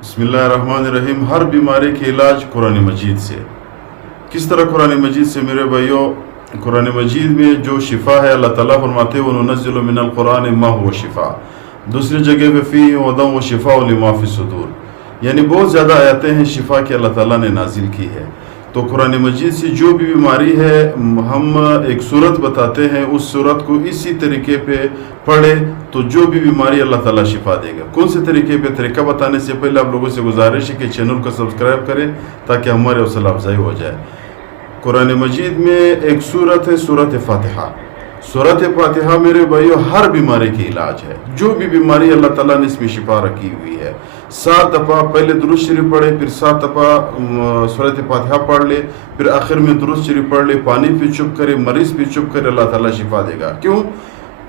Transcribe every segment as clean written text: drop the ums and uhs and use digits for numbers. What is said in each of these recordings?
بسم اللہ الرحمن الرحیم۔ ہر بیماری کے علاج قرآن مجید سے۔ کس طرح قرآن مجید سے میرے بھائیوں؟ قرآن مجید میں جو شفا ہے اللہ تعالیٰ فرماتے ہیں وَنُنَزِّلُ مِنَ الْقُرْآنِ مَا هُوَ شِفَاء۔ دوسری جگہ پہ فِيهِ هُدًى وَشِفَاءٌ لِمَا فِي الصُّدُورِ، یعنی بہت زیادہ آیتیں ہیں شفا کی اللہ تعالیٰ نے نازل کی ہے۔ تو قرآن مجید سے جو بھی بیماری ہے ہم ایک صورت بتاتے ہیں، اس صورت کو اسی طریقے پہ پڑھے تو جو بھی بیماری اللہ تعالیٰ شفا دے گا۔ کون سے طریقے پہ؟ طریقہ بتانے سے پہلے آپ لوگوں سے گزارش ہے کہ چینل کو سبسکرائب کریں تاکہ ہمارے حوصلہ افزائی ہو جائے۔ قرآن مجید میں ایک صورت ہے سورۃ فاتحہ۔ سورۃ فاتحہ میرے بھائیوں ہر بیماری کی علاج ہے۔ جو بھی بیماری اللہ تعالیٰ نے اس میں شفا رکھی ہوئی ہے، 7 دفعہ پہلے درود شریف پڑھے، پھر 7 دفعہ سورۃ فاتحہ پڑھ لے، پھر آخر میں درود شریف پڑھ لے، پانی پہ چپ کرے، مریض پہ چپ کرے، اللہ تعالیٰ شفا دے گا۔ کیوں؟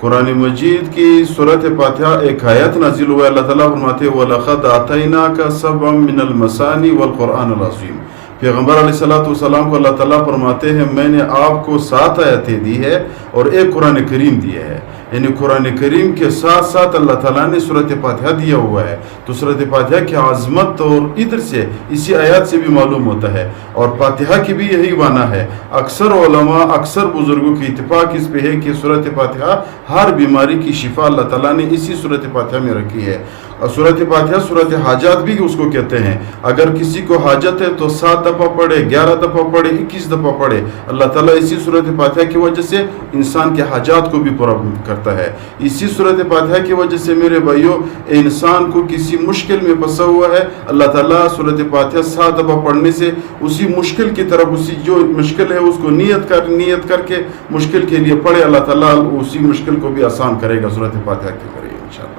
قرآن مجید کی سورۃ فاتحہ ایک آیت نازل ہوا ہے، اللہ تعالیٰ فرماتے ہیں وَلَقَدْ آتَيْنَاكَ سَبْعًا مِنَ الْمَثَانِي وَالْقُرْآنِ الْعَظِيمِ۔ پیغمبر علیہ السلام کو اللہ تعالیٰ فرماتے ہیں میں نے آپ کو 7 آیتیں دی ہے اور ایک قرآن کریم دیا ہے، یعنی قرآن کریم کے ساتھ ساتھ اللہ تعالیٰ نے سورۃ فاتحہ دیا ہوا ہے۔ تو سورۃ فاتحہ کی عظمت اور ادھر سے اسی آیات سے بھی معلوم ہوتا ہے، اور فاتحہ کی بھی یہی معنی ہے۔ اکثر علماء، اکثر بزرگوں کی اتفاق اس پہ ہے کہ سورۃ فاتحہ ہر بیماری کی شفا اللہ تعالیٰ نے اسی سورۃ فاتحہ میں رکھی ہے۔ اور سورۃ فاتحہ سورۃ حاجات بھی اس کو کہتے ہیں۔ اگر کسی کو حاجت ہے تو 7 دفعہ پڑھے، 11 دفعہ پڑھے، 21 دفعہ پڑھے، اللہ تعالیٰ اسی سورۃ فاتحہ کی وجہ سے انسان کے حاجات کو بھی پورا کرتا ہے۔ اسی سورۃ فاتحہ کی وجہ سے میرے بھائیوں انسان کو کسی مشکل میں پھنسا ہوا ہے، اللہ تعالیٰ سورۃ فاتحہ 7 دفعہ پڑھنے سے اسی مشکل کی طرف، اسی جو مشکل ہے اس کو نیت کر کے مشکل کے لیے پڑھے، اللہ تعالیٰ اسی مشکل کو بھی آسان کرے گا سورۃ فاتحہ کے ذریعے انشاءاللہ۔